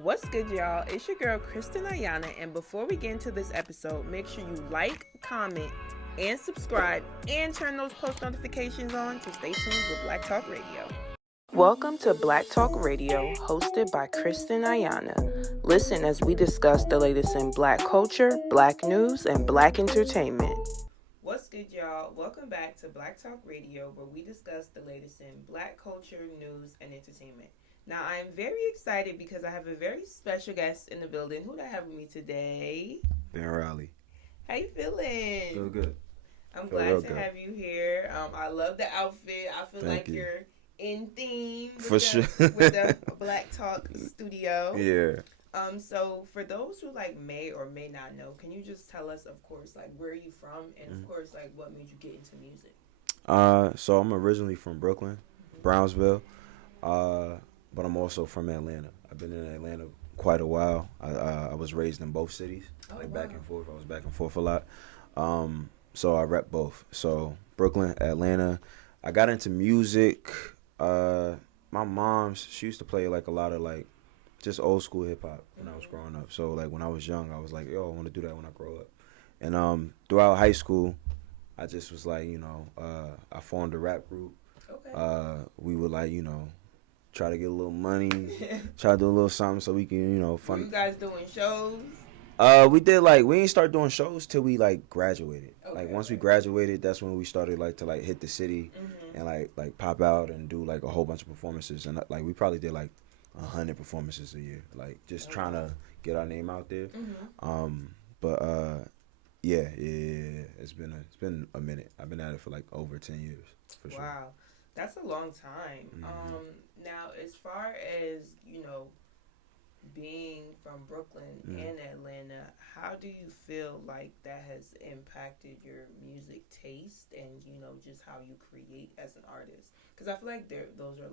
What's good, y'all? It's your girl, Kristen Ayana, and before we get into this episode, make sure you like, comment, and subscribe, and turn those post notifications on to stay tuned with Black Talk Radio. Welcome to Black Talk Radio, hosted by Kristen Ayana. Listen as we discuss the latest in Black culture, Black news, and Black entertainment. What's good, y'all? Welcome back to Black Talk Radio, where we discuss the latest in Black culture, news, and entertainment. Now, I'm very excited because I have a very special guest in the building. Who do I have with me today? Reilly. How you feeling? Feel good. I'm glad to have you here. I love the outfit. I feel Thank like you. You're in theme with with the Black Talk studio. Yeah. So for those who may or may not know, can you just tell us, of course, where are you from, and of course, what made you get into music? So I'm originally from Brooklyn, Brownsville, but I'm also from Atlanta. I've been in Atlanta quite a while. I was raised in both cities, back and forth. I was back and forth a lot. So I rep both. So Brooklyn, Atlanta. I got into music. My mom, she used to play a lot of just old school hip hop when I was growing up. So when I was young, I was like, yo, I want to do that when I grow up. And throughout high school, I just was I formed a rap group. Okay. We would try to get a little money, try to do a little something so we can fun. Were you guys doing shows? We did we didn't start doing shows till we graduated. Okay, Once we graduated, that's when we started to hit the city and pop out and do a whole bunch of performances, and we probably did 100 performances a year, just trying to get our name out there. Yeah, it's been a minute. I've been at it for over 10 years for sure. Wow, that's a long time. Now as far as being from Brooklyn and Atlanta, how do you feel like that has impacted your music taste and just how you create as an artist? Because I feel like those are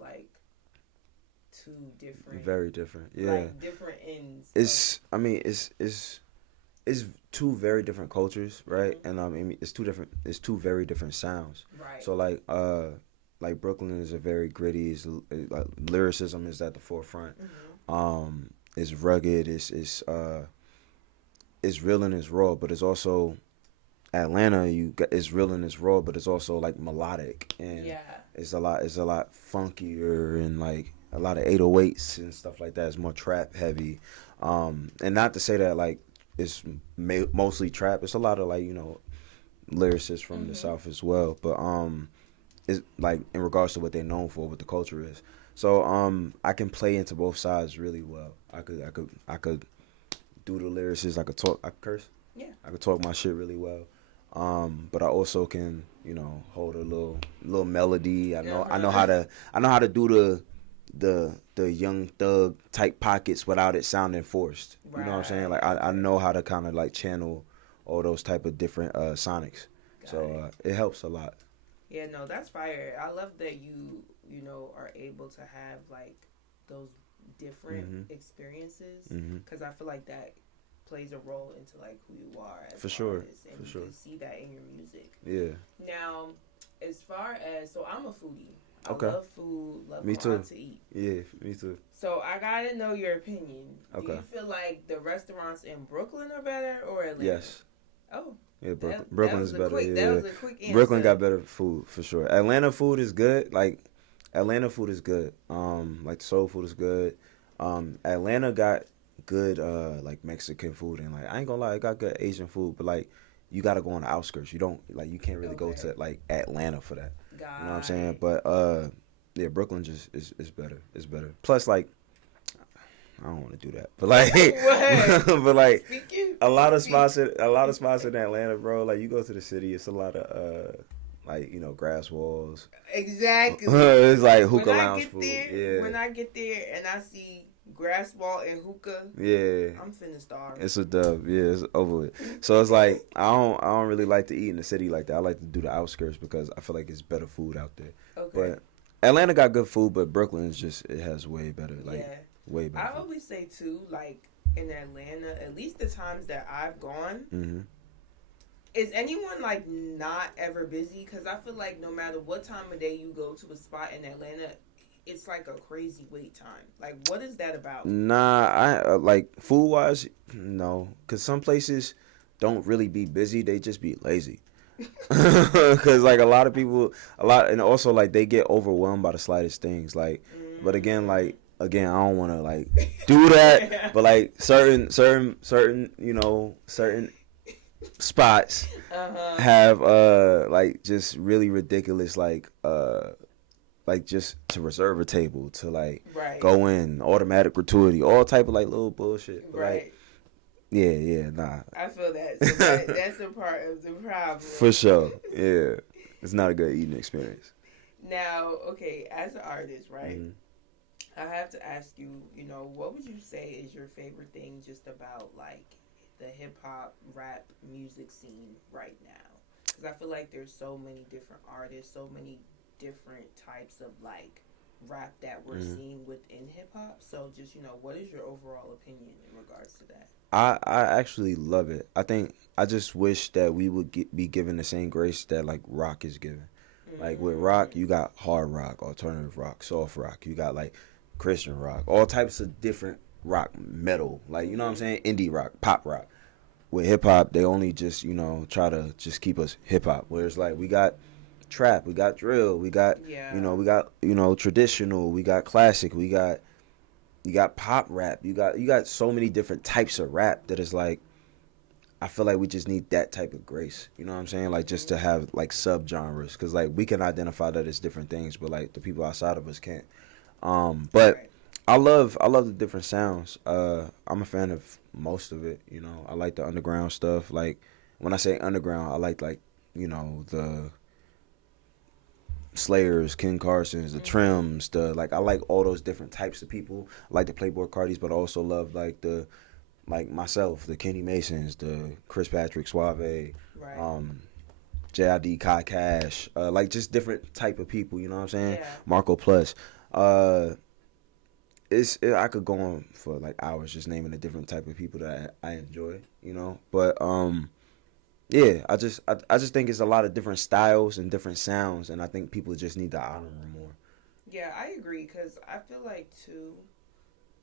two different, very different, yeah, different ends. It's two very different cultures, right? And it's two very different sounds, right? So Brooklyn is a very gritty, lyricism is at the forefront. It's rugged, it's real and it's raw, but it's also Atlanta. It's real and it's raw, but it's also melodic, and it's a lot funkier, and a lot of 808s and stuff like that. It's more trap heavy, and not to say that it's mostly trap. It's a lot of lyricists from the South as well, but it's in regards to what they're known for, what the culture is. So I can play into both sides really well. I could do the lyricists. I could curse. Yeah. I could talk my shit really well. But I also can hold a little melody. I know how to do the young thug type pockets without it sounding forced. You know what I'm saying? I know how to kind of channel all those type of different sonics. It helps a lot. Yeah, no, that's fire. I love that you are able to have those different experiences, because I feel like that plays a role into who you are as an artist, and you can see that in your music. Yeah. Now, as far as I'm a foodie. I Okay. love food, love me going too. out to eat. Yeah, me too. So I gotta know your opinion. Okay. Do you feel like the restaurants in Brooklyn are better or Atlanta? Yes. Oh. Yeah, Brooklyn is better. That was a quick answer. Brooklyn got better food for sure. Atlanta food is good. Atlanta food is good. The soul food is good. Atlanta got good Mexican food, and I ain't gonna lie, it got good Asian food, but you gotta go on the outskirts. You don't you can't really go to Atlanta for that. You know what I'm saying? But yeah, Brooklyn just is better. It's better. Plus I don't want to do that, but but Speaking, a lot of spots in Atlanta, bro. You go to the city, it's a lot of grass walls. Exactly. It's hookah lounge food. Yeah. When I get there and I see grass wall and hookah, yeah, I'm finna starve. It's a dub. Yeah, it's over with. So it's I don't really like to eat in the city like that. I like to do the outskirts because I feel like it's better food out there. Okay. But Atlanta got good food, but Brooklyn is it has way better. Way better. I always say too, in Atlanta, at least the times that I've gone, is anyone not ever busy? Because I feel like no matter what time of day you go to a spot in Atlanta, it's like a crazy wait time. Like, what is that about? Nah, I like food wise, no, because some places don't really be busy; they just be lazy. Because like a lot of people, and also like they get overwhelmed by the slightest things. Like, but again, I don't want to like do that. But like certain, certain spots have like just really ridiculous like just to reserve a table to like Right. go in automatic gratuity, all type of like little bullshit. Right. Like, yeah, nah. I feel that. So that's a part of the problem. For sure. Yeah. It's not a good eating experience. Now, okay, as an artist, right? Mm-hmm. I have to ask you, what would you say is your favorite thing just about like the hip hop rap music scene right now? Because I feel like there's so many different artists, so many different types of like rap that we're seeing within hip hop. So just, what is your overall opinion in regards to that? I actually love it. I think I just wish that we would be given the same grace that like rock is given. Like with rock, you got hard rock, alternative rock, soft rock. You got like Christian rock, all types of different rock, metal. Like, you know what I'm saying? Indie rock, pop rock. With hip hop, they only just, try to just keep us hip hop. Whereas like we got trap, we got drill, we got, we got, traditional, we got classic, you got pop rap, you got so many different types of rap that is like, I feel like we just need that type of grace. You know what I'm saying? Like just to have like subgenres, because like we can identify that as different things, but like the people outside of us can't. But I love the different sounds. I'm a fan of most of it. I like the underground stuff. Like when I say underground, I like the Slayers, Ken Carsons, the Trims, I like all those different types of people. I like the Playboy Cardis, but I also love like myself, the Kenny Masons, the Chris Patrick Suave, Right. JID Kai Cash, like just different type of people. You know what I'm saying? Yeah. Marco Plus. I could go on for like hours just naming the different type of people that I enjoy. But yeah, I just think it's a lot of different styles and different sounds, and I think people just need to honor them more. Yeah, I agree because I feel like too,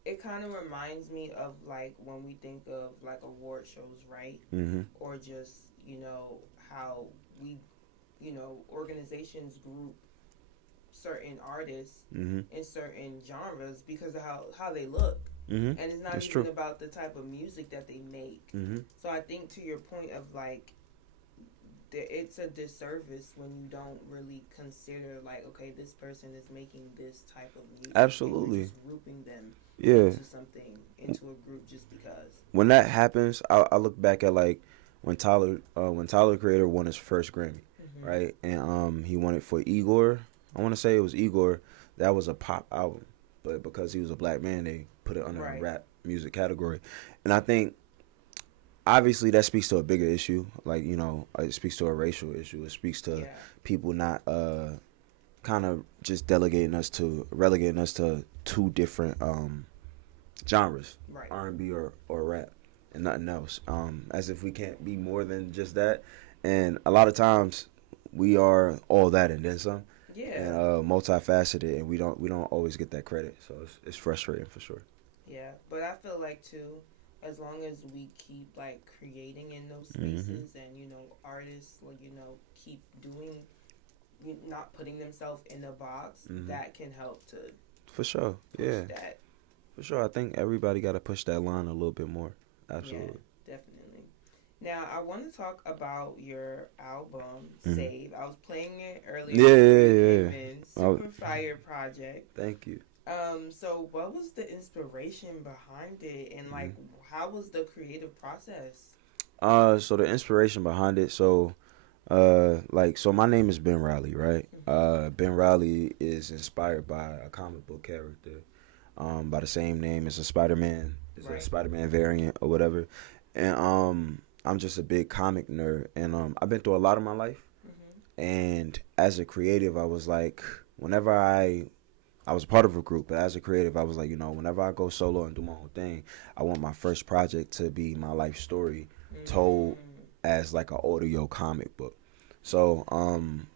it kind of reminds me of like when we think of like award shows, right? Mm-hmm. Or just how we, organizations group certain artists Mm-hmm. in certain genres because of how they look. Mm-hmm. And it's not That's even true. about the type of music that they make. Mm-hmm. So I think to your point of like it's a disservice when you don't really consider like, okay, this person is making this type of music. Absolutely. Just grouping them Yeah. into a group just because. When that happens, I look back at like when Tyler Creator won his first Grammy, right? And he won it for Igor. I want to say it was Igor. That was a pop album, but because he was a black man, they put it under a rap music category. And I think obviously that speaks to a bigger issue. Like, it speaks to a racial issue. It speaks to people not kind of just relegating us to two different genres, Right. R&B or rap, and nothing else. As if we can't be more than just that. And a lot of times we are all that and then some. Yeah. And multifaceted, and we don't always get that credit. So it's frustrating for sure. Yeah, but I feel like too, as long as we keep like creating in those spaces, and artists, keep doing, not putting themselves in a box, that can help to. For sure, push that. For sure. I think everybody got to push that line a little bit more. Absolutely. Yeah, definitely. Now, I want to talk about your album, Save. I was playing it earlier. Yeah. Super fire project. Thank you. So what was the inspiration behind it, and like how was the creative process? So the inspiration behind it, so my name is Ben Reilly, right? Ben Reilly is inspired by a comic book character, by the same name as a Spider-Man. It's a Spider-Man variant or whatever. And I'm just a big comic nerd, and I've been through a lot of my life. And as a creative, I was like, whenever I was a part of a group, but as a creative, I was like, whenever I go solo and do my own thing, I want my first project to be my life story told as like an audio comic book. So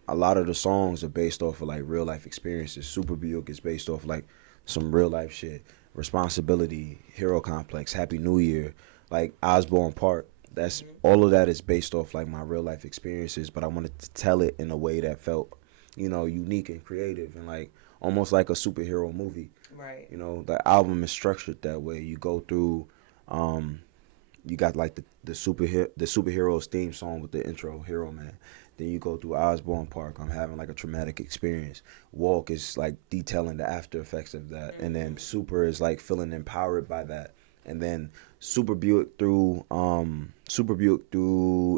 a lot of the songs are based off of like real life experiences. Super Buick is based off like some real life shit. Responsibility, Hero Complex, Happy New Year, like Osborne Park. That's all of that is based off like my real life experiences, but I wanted to tell it in a way that felt, unique and creative and like almost like a superhero movie. Right. The album is structured that way. You go through um you got like the superheroes theme song with the intro, Hero Man. Then you go through Osborne Park. I'm having like a traumatic experience. Walk is like detailing the after effects of that, and then Super is like feeling empowered by that. And then Super Buick through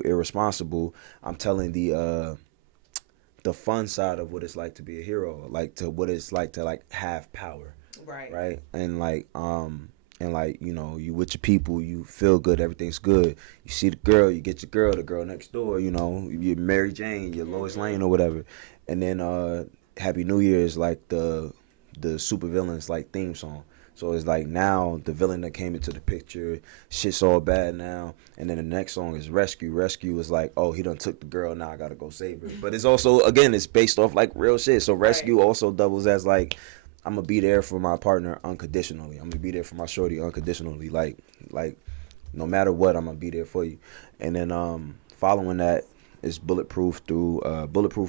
Irresponsible. I'm telling the fun side of what it's like to be a hero, like to what it's like to like have power, Right. right? And like you with your people, you feel good, everything's good. You see the girl, you get your girl, the girl next door, you're Mary Jane, you're Lois Lane or whatever. And then Happy New Year is like the super villains like theme song. So it's like now the villain that came into the picture, shit's all bad now. And then the next song is Rescue. Rescue is like, oh, he done took the girl, now I gotta go save her. But it's also, again, it's based off like real shit. So Rescue also doubles as like, I'm gonna be there for my partner unconditionally. I'm gonna be there for my shorty unconditionally. Like no matter what, I'm gonna be there for you. And then following that is Bulletproof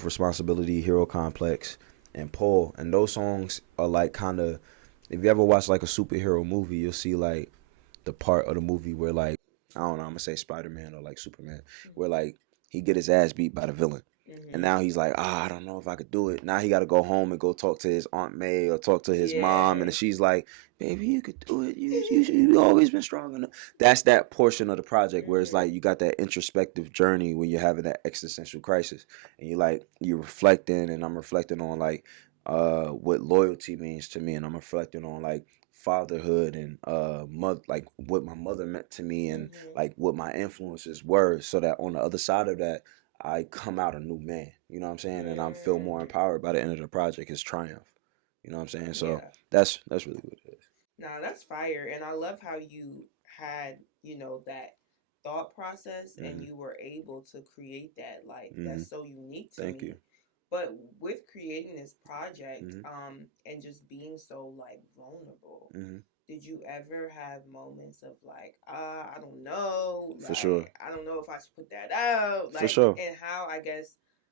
Responsibility, Hero Complex, and Paul. And those songs are like kind of, if you ever watch like a superhero movie, you'll see like the part of the movie where like, I don't know, I'm gonna say Spider-Man or like Superman, where like he get his ass beat by the villain. And now he's like, I don't know if I could do it. Now he got to go home and go talk to his Aunt May or talk to his mom. And she's like, baby, you could do it. You always been strong enough. That's that portion of the project where it's like you got that introspective journey when you're having that existential crisis. And you're reflecting, and I'm reflecting on like what loyalty means to me. And I'm reflecting on like fatherhood and mother, like what my mother meant to me and like what my influences were, so that on the other side of that I come out a new man. You know what I'm saying? And I feel more empowered by the end of the project. It's triumph. You know what I'm saying? So that's really what it is. Nah, that's fire. And I love how you had, that thought process and you were able to create that. Like, that's so unique to Thank me. you. But with creating this project, Mhm. and just being so like vulnerable, Hmm. did you ever have moments of like, I don't know, For sure. like I don't know if I should put that out, For like, sure. and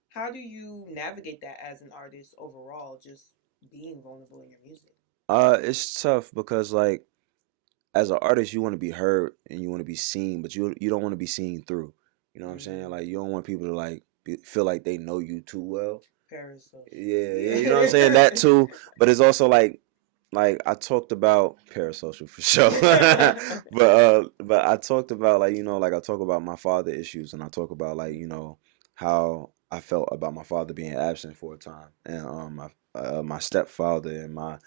how do you navigate that as an artist overall, just being vulnerable in your music? It's tough because like as an artist, you want to be heard and you want to be seen, but you don't want to be seen through. You know what I'm saying? Like you don't want people to like feel like they know you too well. Parasocial. Yeah, you know what I'm saying? That too, but it's also like I talked about parasocial for sure. But I talked about like like I talk about my father issues, and I talk about like how I felt about my father being absent for a time, and my stepfather and my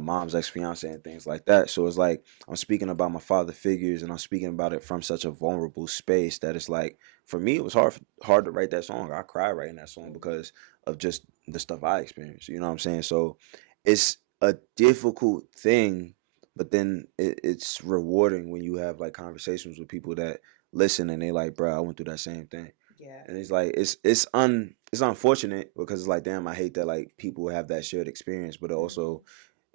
mom's ex fiance and things like that. So it's like I'm speaking about my father figures, and I'm speaking about it from such a vulnerable space that it's like for me it was hard to write that song. I cried writing that song because of just the stuff I experienced. You know what I'm saying? So it's a difficult thing, but then it's rewarding when you have like conversations with people that listen and they like, bro, I went through that same thing. Yeah. And it's like it's unfortunate because it's like, damn, I hate that like people have that shared experience, but also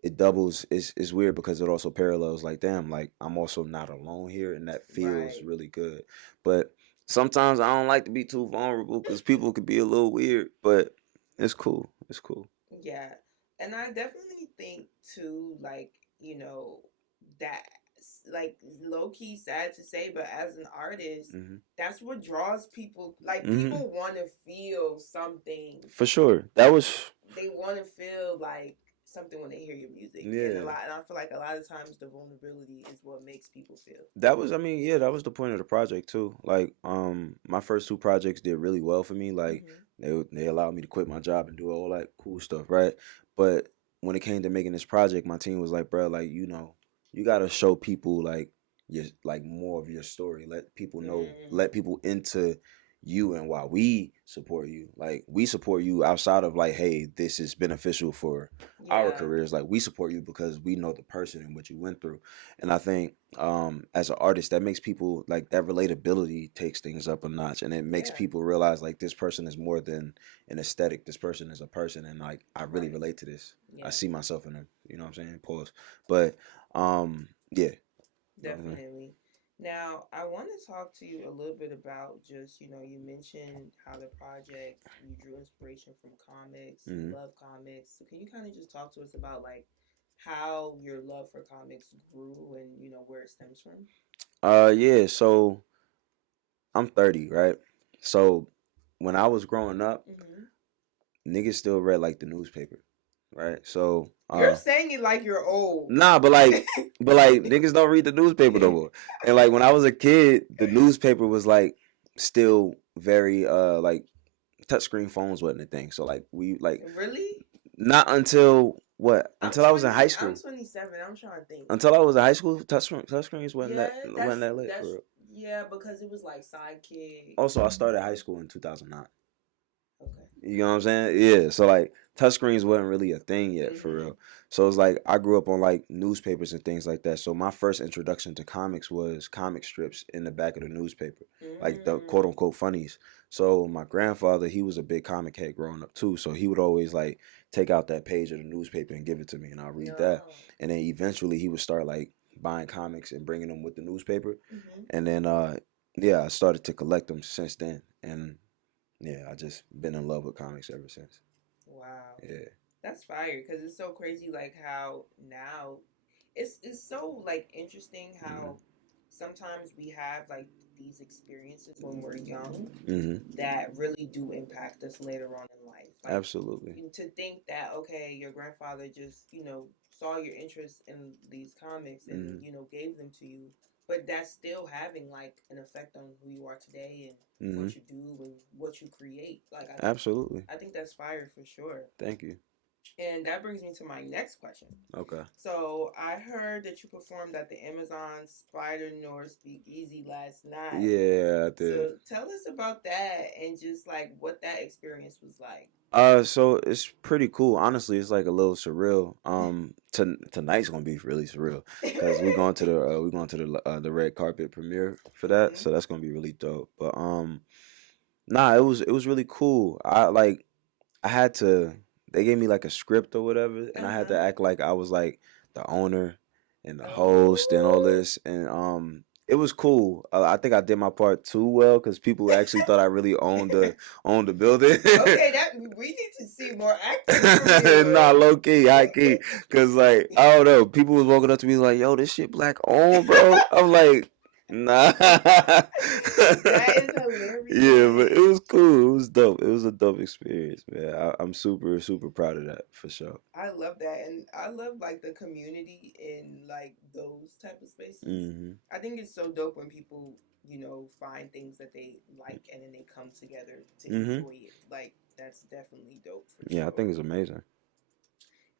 it doubles. It's weird because it also parallels like, damn, like I'm also not alone here, and that feels Right. really good. But sometimes I don't like to be too vulnerable because people could be a little weird, but it's cool. It's cool. Yeah. And I definitely think too, like, that like low key sad to say, but as an artist, Hmm. that's what draws people. Like Hmm. people want to feel something. For sure. That was They want to feel like something when they hear your music, yeah. and I feel like a lot of times the vulnerability is what makes people feel. That was, I mean, yeah, that was the point of the project too. Like, my first two projects did really well for me. Like, they allowed me to quit my job and do all that cool stuff, right? But when it came to making this project, my team was like, bro, like, you gotta show people like your like more of your story. Let people know, let people into you and why we support you. Like we support you outside of like, hey, this is beneficial for our careers. Like we support you because we know the person and what you went through. And I think as an artist, that makes people like that relatability takes things up a notch, and it makes people realize like this person is more than an aesthetic. This person is a person, and like I really relate to this. I see myself in them. You know what I'm saying? Pause. But yeah. Definitely. Now, I want to talk to you a little bit about just, you mentioned how the project, you drew inspiration from comics, you love comics. So can you kind of just talk to us about like how your love for comics grew and, where it stems from? Yeah, so I'm 30, right? So when I was growing up, niggas still read like the newspaper, right? So You're saying it like you're old. nah, but like niggas don't read the newspaper no more. And like when I was a kid, the newspaper was like still very like touchscreen phones wasn't a thing. So like we like Really? not until what? Until I was in high school. I'm 27. I'm trying to think. Until I was in high school, touchscreens wasn't that lit for real. Yeah, because it was like Sidekick. Also, I started high school in 2009. Okay. You know what I'm saying? Yeah. So like touchscreens wasn't really a thing yet for real. So it's like I grew up on like newspapers and things like that. So my first introduction to comics was comic strips in the back of the newspaper, like the quote unquote funnies. So my grandfather, he was a big comic head growing up too. So he would always like take out that page of the newspaper and give it to me, and I'll read that. And then eventually he would start like buying comics and bringing them with the newspaper. And then yeah, I started to collect them since then. And yeah, I just been in love with comics ever since. Wow. Yeah. That's fire because it's so crazy like how now it's so like interesting how sometimes we have like these experiences when we're young that really do impact us later on in life. Like, absolutely. To think that okay, your grandfather just, saw your interest in these comics and, gave them to you, but that's still having like an effect on who you are today and what you do and what you create. Like absolutely. I think that's fire for sure. Thank you. And that brings me to my next question. Okay. So I heard that you performed at the Amazon Spider North Speakeasy last night. Yeah, I did. So tell us about that and just like what that experience was like. So it's pretty cool. Honestly, it's like a little surreal. Tonight's gonna be really surreal because we're going to the red carpet premiere for that. So that's gonna be really dope. But nah, it was really cool. I had to. They gave me like a script or whatever, and I had to act like I was like the owner and the host and all this, and it was cool. I think I did my part too well because people actually thought I really owned the building. Okay, that we need to see more acting. Nah, low key, high key, because like I don't know, people was walking up to me like, "Yo, this shit black owned, bro." I'm like, nah. That is hilarious. Yeah, but it was cool. It was dope. It was a dope experience, man. I'm super, super proud of that for sure. I love that, and I love like the community in like those type of spaces. I think it's so dope when people, find things that they like and then they come together to enjoy it. Like that's definitely dope for sure. Yeah, I think it's amazing.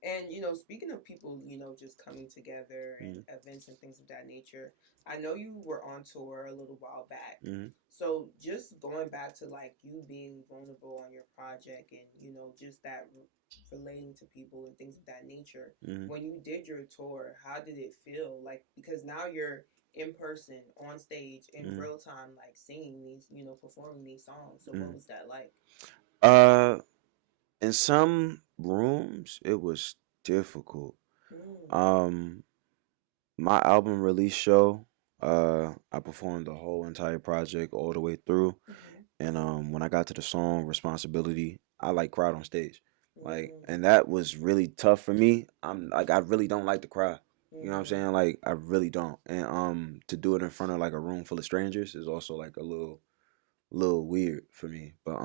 And speaking of people, just coming together and events and things of that nature, I know you were on tour a little while back. So just going back to like you being vulnerable on your project and just that relating to people and things of that nature. When you did your tour, how did it feel? Like because now you're in person, on stage, in real time, like singing these, performing these songs. So what was that like? In some rooms it was difficult. My album release show, I performed the whole entire project all the way through. And when I got to the song Responsibility, I like cried on stage. Like, and that was really tough for me. I'm like, I really don't like to cry. You know what I'm saying? Like, I really don't. And to do it in front of like a room full of strangers is also like a little weird for me. But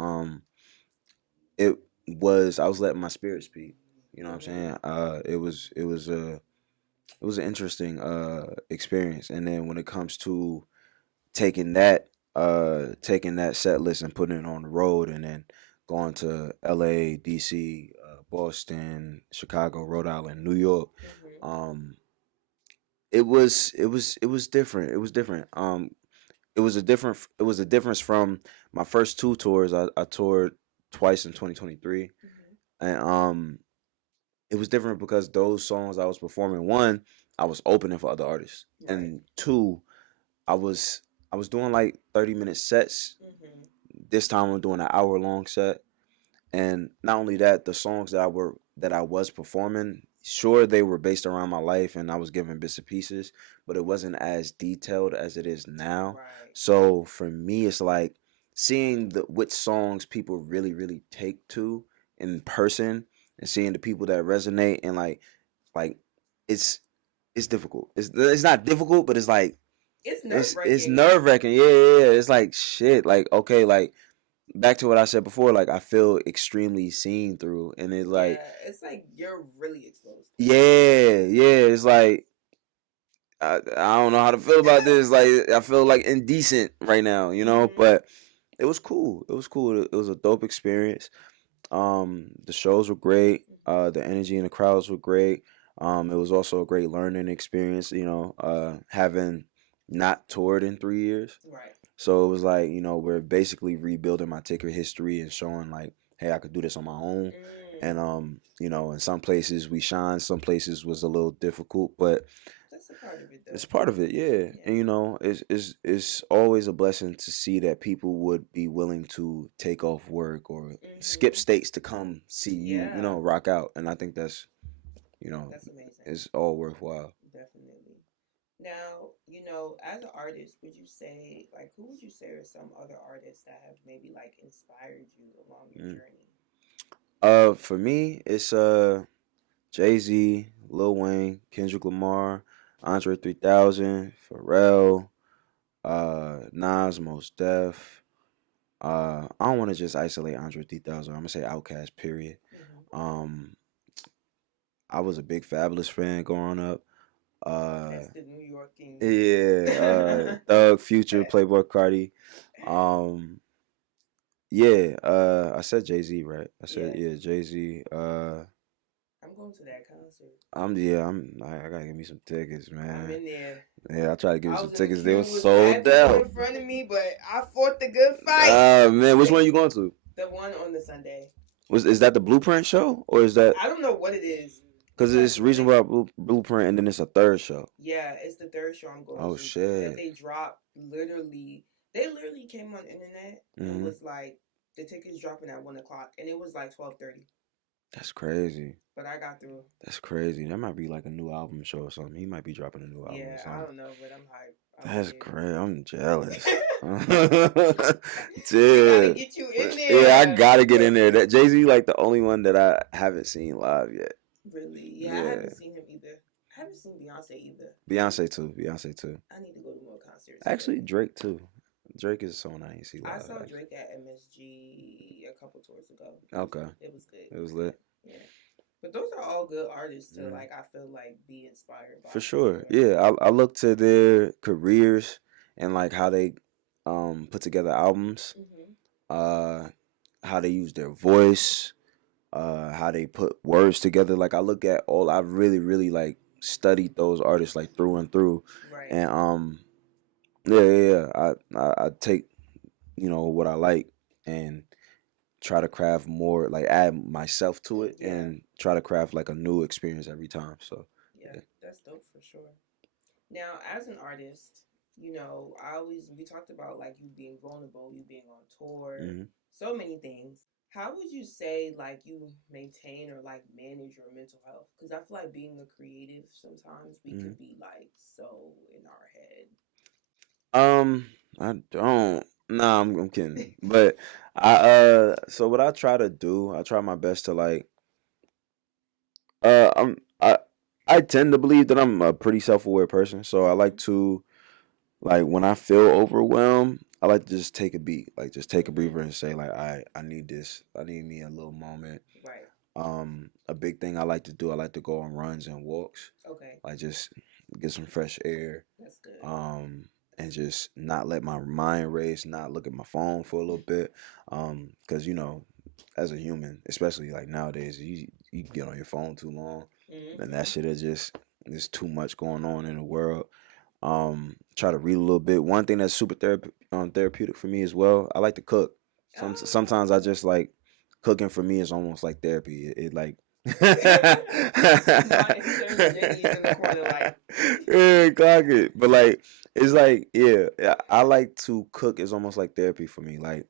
it I was letting my spirit speak. You know what I'm saying? It was an interesting experience. And then when it comes to taking that set list and putting it on the road, and then going to LA, DC, Boston, Chicago, Rhode Island, New York, it was different. It was different. it was a difference from my first two tours. I toured twice in 2023, and it was different because those songs I was performing, one, I was opening for other artists, Right. and two, I was doing like 30-minute sets. This time I'm doing an hour-long set, and not only that, the songs that I was performing, sure they were based around my life, and I was giving bits and pieces, but it wasn't as detailed as it is now. Right. So for me, it's like seeing which songs people really really take to in person, and seeing the people that resonate, and like it's difficult. It's not difficult, but it's like It's nerve-wracking. it's nerve-wracking. Yeah. It's like shit. Like, okay, like back to what I said before, like I feel extremely seen through, and it's like, yeah, it's like you're really exposed. yeah, it's like I don't know how to feel about this. Like I feel like indecent right now, you know. But it was cool. It was cool. It was a dope experience. The shows were great. The energy in the crowds were great. It was also a great learning experience. You know, having not toured in 3 years. Right. So it was like, you know, we're basically rebuilding my ticker history and showing like, hey, I could do this on my own. And you know, in some places we shine, some places was a little difficult, but that's a part of it though. it's part of it, yeah. And you know, it's always a blessing to see that people would be willing to take off work or skip states to come see you, you know, rock out. And I think that's, you know, that's amazing. It's all worthwhile. Definitely. Now, you know, as an artist, would you say, like, who would you say are some other artists that have maybe like inspired you along your journey? For me, it's Jay-Z, Lil Wayne, Kendrick Lamar, Andre 3000, Pharrell, Nas, Mos Def. I don't want to just isolate Andre 3000. I'm gonna say Outkast. Period. I was a big Fabulous fan growing up. That's the New York King. Yeah, Thug, Future, Playboy Cardi. Yeah, I said Jay-Z, right? I said Jay-Z. I'm going to that concert. I gotta get me some tickets, man. I'm in there. Yeah, I tried to get me some tickets. They were sold out in front of me, but I fought the good fight. Man, which one are you going to? The one on the Sunday. Is that the Blueprint show, or is that? I don't know what it is. Because it's Reasonable Blueprint, and then it's a third show. Yeah, it's the third show I'm going to. Oh shit! That they dropped they literally came on the internet and was like the tickets dropping at 1:00, and it was like 12:30. That's crazy. But I got through. That's crazy. That might be like a new album show or something. He might be dropping a new album. Yeah, I don't know, but I'm hyped. That's great. I'm jealous. Dude. Get you in there. Yeah, I gotta get in there. That Jay-Z like the only one that I haven't seen live yet. Really? Yeah, I haven't seen him either. I haven't seen Beyonce either. Beyonce too. I need to go to more concerts. Actually, Drake too. Drake is someone I ain't see live. I saw Drake at MSG a couple tours ago. Okay. It was good. It was lit. Yeah. But those are all good artists to like. I feel like be inspired by. For sure, yeah. I look to their careers and like how they put together albums, how they use their voice, how they put words together. Like I look at all. I really really like studied those artists like through and through, right. And yeah. I take what I like and try to craft more, like add myself to it and try to craft like a new experience every time. So yeah, that's dope for sure. Now, as an artist, we talked about like you being vulnerable, you being on tour, so many things. How would you say like you maintain or like manage your mental health? Because I feel like being a creative, sometimes we could be like so in our head. I don't. Nah, I'm kidding. But so what I try to do, I try my best to like I tend to believe that I'm a pretty self-aware person. So I like to like when I feel overwhelmed, I like to just take a beat, like just take a breather and say like I need this. I need me a little moment. Right. A big thing I like to do, I like to go on runs and walks. Okay. Like just get some fresh air. That's good. And just not let my mind race, not look at my phone for a little bit. Because as a human, especially like nowadays, you get on your phone too long, and that shit is just there's too much going on in the world. Try to read a little bit. One thing that's super therapeutic for me as well. I like to cook. Sometimes I just like cooking. For me is almost like therapy. It like. Yeah, clock it. But like, it's like, yeah, I like to cook. It's almost like therapy for me. Like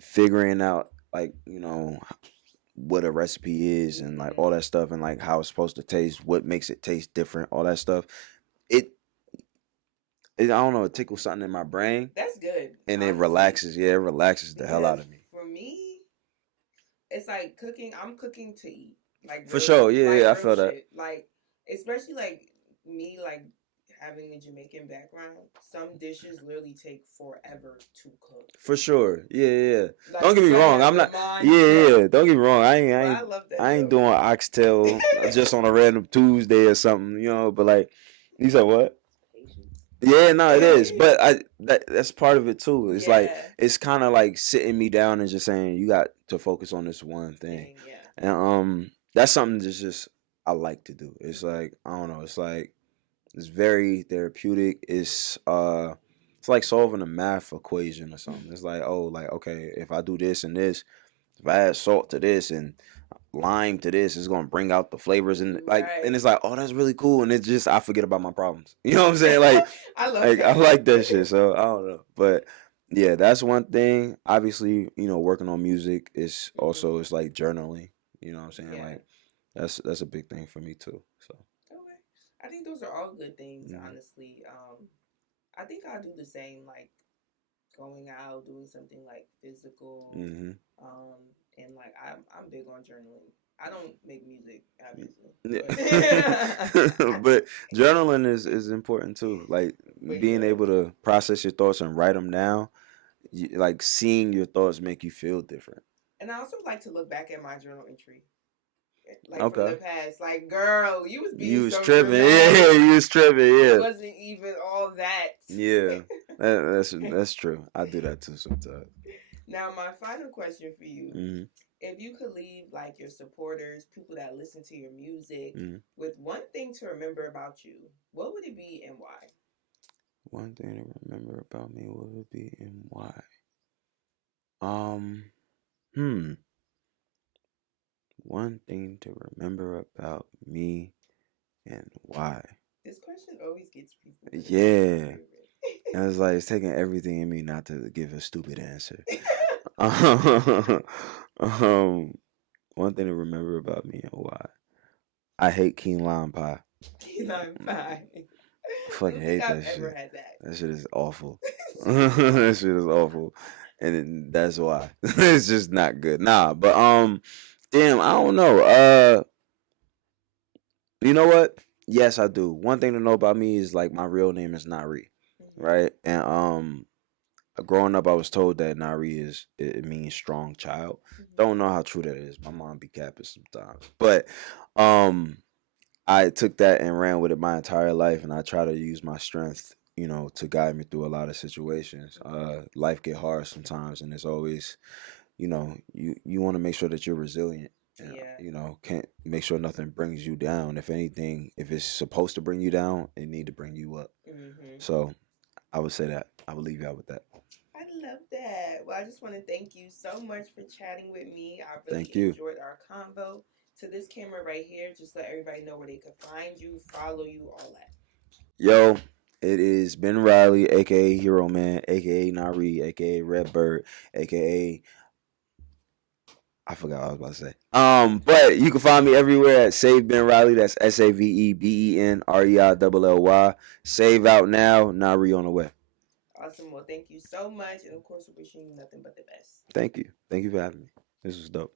figuring out, like, what a recipe is and like all that stuff and like how it's supposed to taste, what makes it taste different, all that stuff. It I don't know, it tickles something in my brain. That's good. And honestly, it relaxes. Yeah, it relaxes the hell out of me. For me, it's like cooking. I'm cooking to eat. Like for sure. Yeah, like, yeah, I feel that. Like, especially like me, like having a Jamaican background, some dishes literally take forever to cook. For sure. Yeah, yeah. Like, don't get me wrong. I'm not. Yeah. Don't get me wrong. I love that. I ain't doing oxtail just on a random Tuesday or something, But like, you said what? Yeah, no, it is. But that's part of it too. It's like it's kind of like sitting me down and just saying you got to focus on this one thing. Yeah. And that's something that's just I like to do. It's like I don't know. It's like it's very therapeutic. It's like solving a math equation or something. It's like okay, if I do this and this, if I add salt to this and lime to this, it's gonna bring out the flavors and like and it's like, oh, that's really cool, and it's just I forget about my problems. You know what I'm saying? Like I like that shit. So I don't know. But yeah, that's one thing. Obviously, working on music is also it's like journaling. You know what I'm saying? Yeah. Like that's a big thing for me too. So I think those are all good things, honestly. I think I'll do the same, like going out, doing something like physical. And like I'm big on journaling. I don't make music, obviously. But journaling is important too. Like being able to process your thoughts and write them down. Like seeing your thoughts make you feel different. And I also like to look back at my journal entry. Like from the past, like girl, you was being so tripping, yeah, you was tripping, yeah. It wasn't even all that. Yeah, that's true. I do that too sometimes. Now, my final question for you: if you could leave like your supporters, people that listen to your music, with one thing to remember about you, what would it be and why? One thing to remember about me, what would it be and why? One thing to remember about me and why. This question always gets people. Yeah. And it's like it's taking everything in me not to give a stupid answer. One thing to remember about me and why. I hate key lime pie. Key lime pie. I fucking hate that shit. I've ever had that. That shit is awful. That shit is awful. And that's why. It's just not good. Nah, but damn, I don't know. You know what? Yes, I do. One thing to know about me is like my real name is Nari, right? And growing up, I was told that Nari it means strong child. Don't know how true that is. My mom be capping sometimes, but I took that and ran with it my entire life, and I try to use my strength, to guide me through a lot of situations. Life get hard sometimes, and it's always, you want to make sure that you're resilient. Can't make sure nothing brings you down. If anything, if it's supposed to bring you down, it need to bring you up. So I would say that. I would leave you out with that. I love that. Well, I just want to thank you so much for chatting with me. I really enjoyed our convo. To this camera right here, just let everybody know where they can find you, follow you, all that. Yo, it is Ben Reilly, aka Hero Man, aka Nari, aka Redbird, aka I forgot what I was about to say. But you can find me everywhere at Save Ben Reilly. That's SaveBenReilly. Save out now. Nari on the way. Awesome. Well, thank you so much, and of course, we're wishing you nothing but the best. Thank you. Thank you for having me. This was dope.